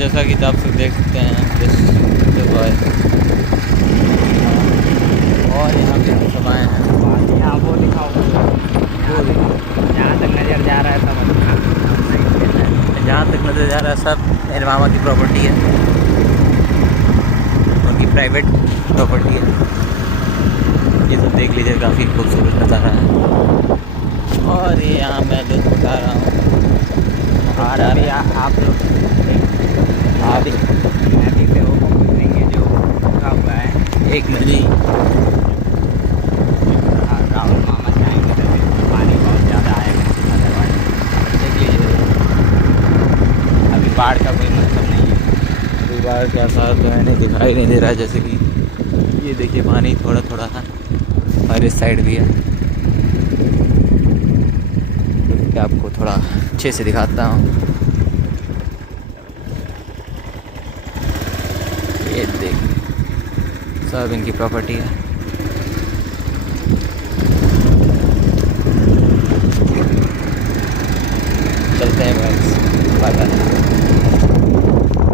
जैसा कि आप सब देख सकते हैं भाई। और यहाँ पे हम सब आए हैं, यहाँ वो लिखा होगा, वो देखो जहाँ तक नज़र जा रहा है सब अपना सही। जहाँ तक नजर जा रहा है सब मेरे मामा की प्रॉपर्टी है, उनकी प्राइवेट प्रॉपर्टी है। ये सब देख लीजिए, काफ़ी खूबसूरत नज़ारा है। और ये यहाँ मैं लुत्फ़ उठा रहा हूँ। और अभी आप लोग अभी नदी पे वो घूमेंगे जो रखा हुआ है एक नदी, राहुल मामा जाएंगे तो पानी बहुत ज़्यादा आएगा अदरवाइज। देख लीजिए। अभी बाढ़ का कोई मतलब नहीं है। अभी बाढ़ का साथ तो मैंने दिखाई नहीं दे रहा है, जैसे कि ये देखिए पानी थोड़ा थोड़ा है और इस साइड भी है। तो आपको थोड़ा अच्छे से दिखाता हूँ। ये देखिए सब इनकी प्रॉपर्टी है।